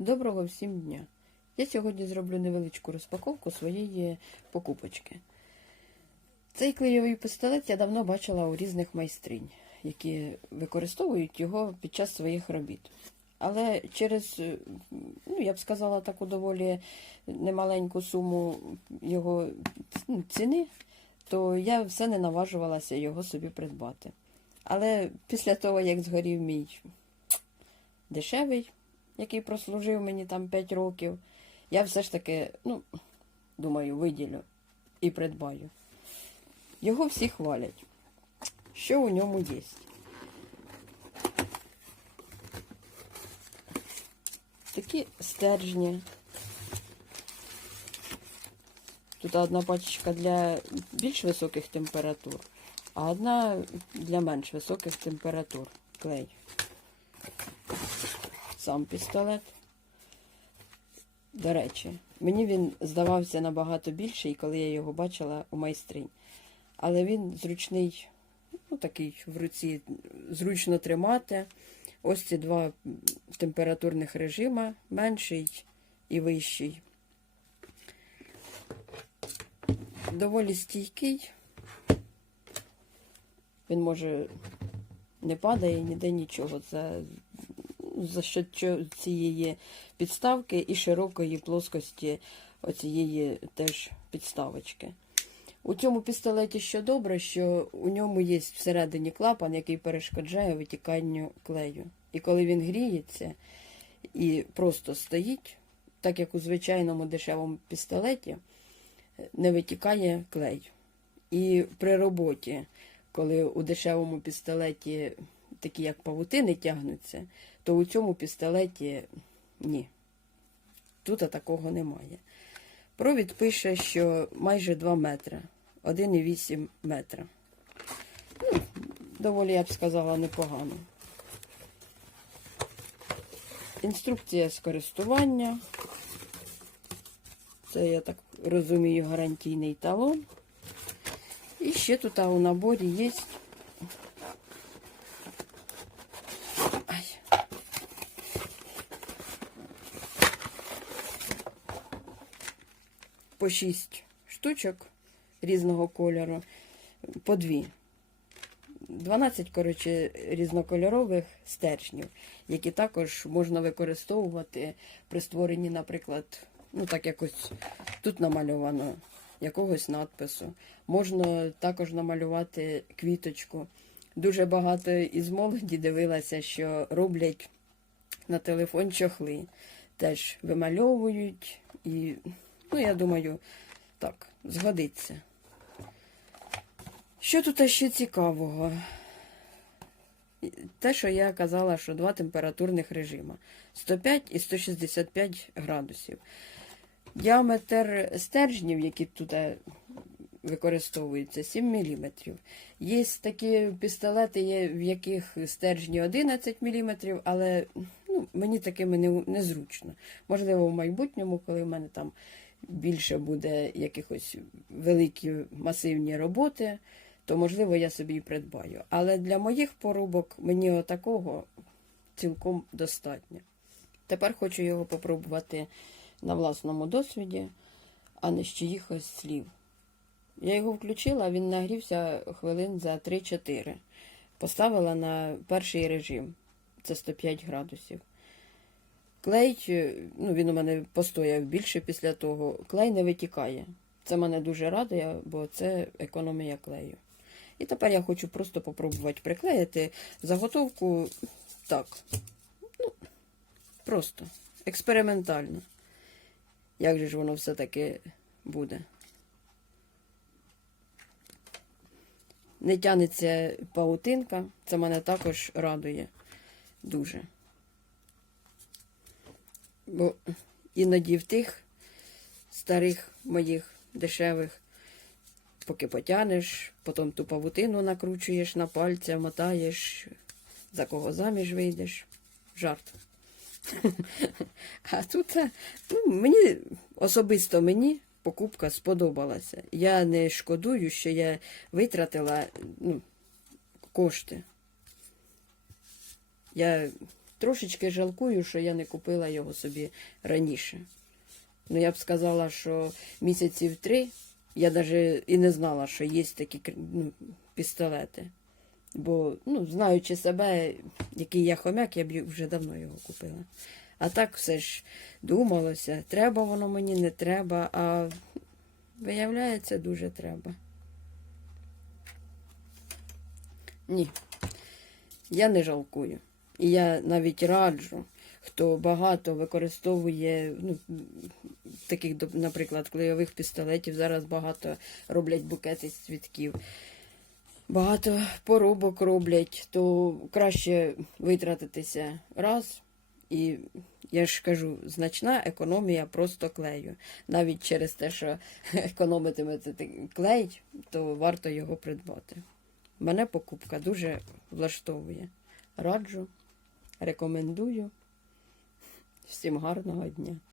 Доброго всім дня! Я сьогодні зроблю невеличку розпаковку своєї покупочки. Цей клейовий пістолет я давно бачила у різних майстринь, які використовують його під час своїх робіт. Але через, ну, я б сказала, таку доволі немаленьку суму його ціни, то я все не наважувалася його собі придбати. Але після того, як згорів мій дешевий, який прослужив мені там 5 років, я все ж таки, ну, думаю, виділю і придбаю. Його всі хвалять. Що у ньому є? Такі стержні. Тут одна пачечка для більш високих температур, а одна для менш високих температур. Клей. Сам пістолет. До речі, мені він здавався набагато більший, коли я його бачила у майстринь. Але він зручний, ну такий в руці зручно тримати. Ось ці два температурних режима, менший і вищий. Доволі стійкий. Він може не падає ніде нічого. За, за що цієї підставки і широкої плоскості оцієї теж підставочки. У цьому пістолеті що добре, що у ньому є всередині клапан, який перешкоджає витіканню клею. І коли він гріється і просто стоїть, так як у звичайному дешевому пістолеті, не витікає клей. І при роботі, коли у дешевому пістолеті такі як павутини тягнуться, то у цьому пістолеті ні. Тут такого немає. Провід пише, що майже 2 метри, 1,8 метра. Ну, доволі, я б сказала, непогано. Інструкція з користування. Це, я так розумію, гарантійний талон. І ще тут у наборі є. По 6 штучок різного кольору, по дві. 12, коротше, різнокольорових стержнів, які також можна використовувати при створенні, наприклад, ну так якось тут намальовано якогось надпису. Можна також намалювати квіточку. Дуже багато із молоді дивилася, що роблять на телефон чохли. Теж вимальовують і, ну, я думаю, так, згодиться. Що тут ще цікавого? Те, що я казала, що два температурних режима 105 і 165 градусів. Діаметр стержнів, які тут е, використовуються, 7 мм. Є такі пістолети, в яких стержні 11 мм, але ну, мені такими не, незручно. Можливо, в майбутньому, коли в мене там більше буде якихось великі масивні роботи, то можливо я собі і придбаю. Але для моїх порубок мені отакого цілком достатньо. Тепер хочу його попробувати на власному досвіді, а не з чиїхось слів. Я його включила, він нагрівся хвилин за 3-4. Поставила на перший режим, це 105 градусів. Клей, е, ну він у мене постояв більше після того. Клей не витікає. Це мене дуже радує, бо це економія клею. І тепер я хочу просто попробувати приклеїти заготовку так. Ну, просто експериментально. Як же ж воно все-таки буде? Не тянеться паутинка, це мене також радує дуже. Бо іноді в тих старих моїх дешевих, поки потянеш, потім ту павутину накручуєш на пальця, мотаєш, за кого заміж вийдеш. Жарт. А тут е, ну, мені особисто мені покупка сподобалася. Я не шкодую, що я витратила ну, кошти. Я трошечки жалкую, що я не купила його собі раніше. Ну, я б сказала, що місяців три я навіть і не знала, що є такі ну, пістолети. Бо, ну, знаючи себе, який я хомяк, я б вже давно його купила. А так все ж думалося, треба воно мені, не треба, а виявляється, дуже треба. Ні, я не жалкую. І я навіть раджу, хто багато використовує ну, таких, наприклад, клейових пістолетів. Зараз багато роблять букети з цвітків. Багато поробок роблять, то краще витратитися раз. І я ж кажу, значна економія просто клею. Навіть через те, що економитимете ти- клей, то варто його придбати. Мене покупка дуже влаштовує. Раджу, рекомендую. Всім гарного дня.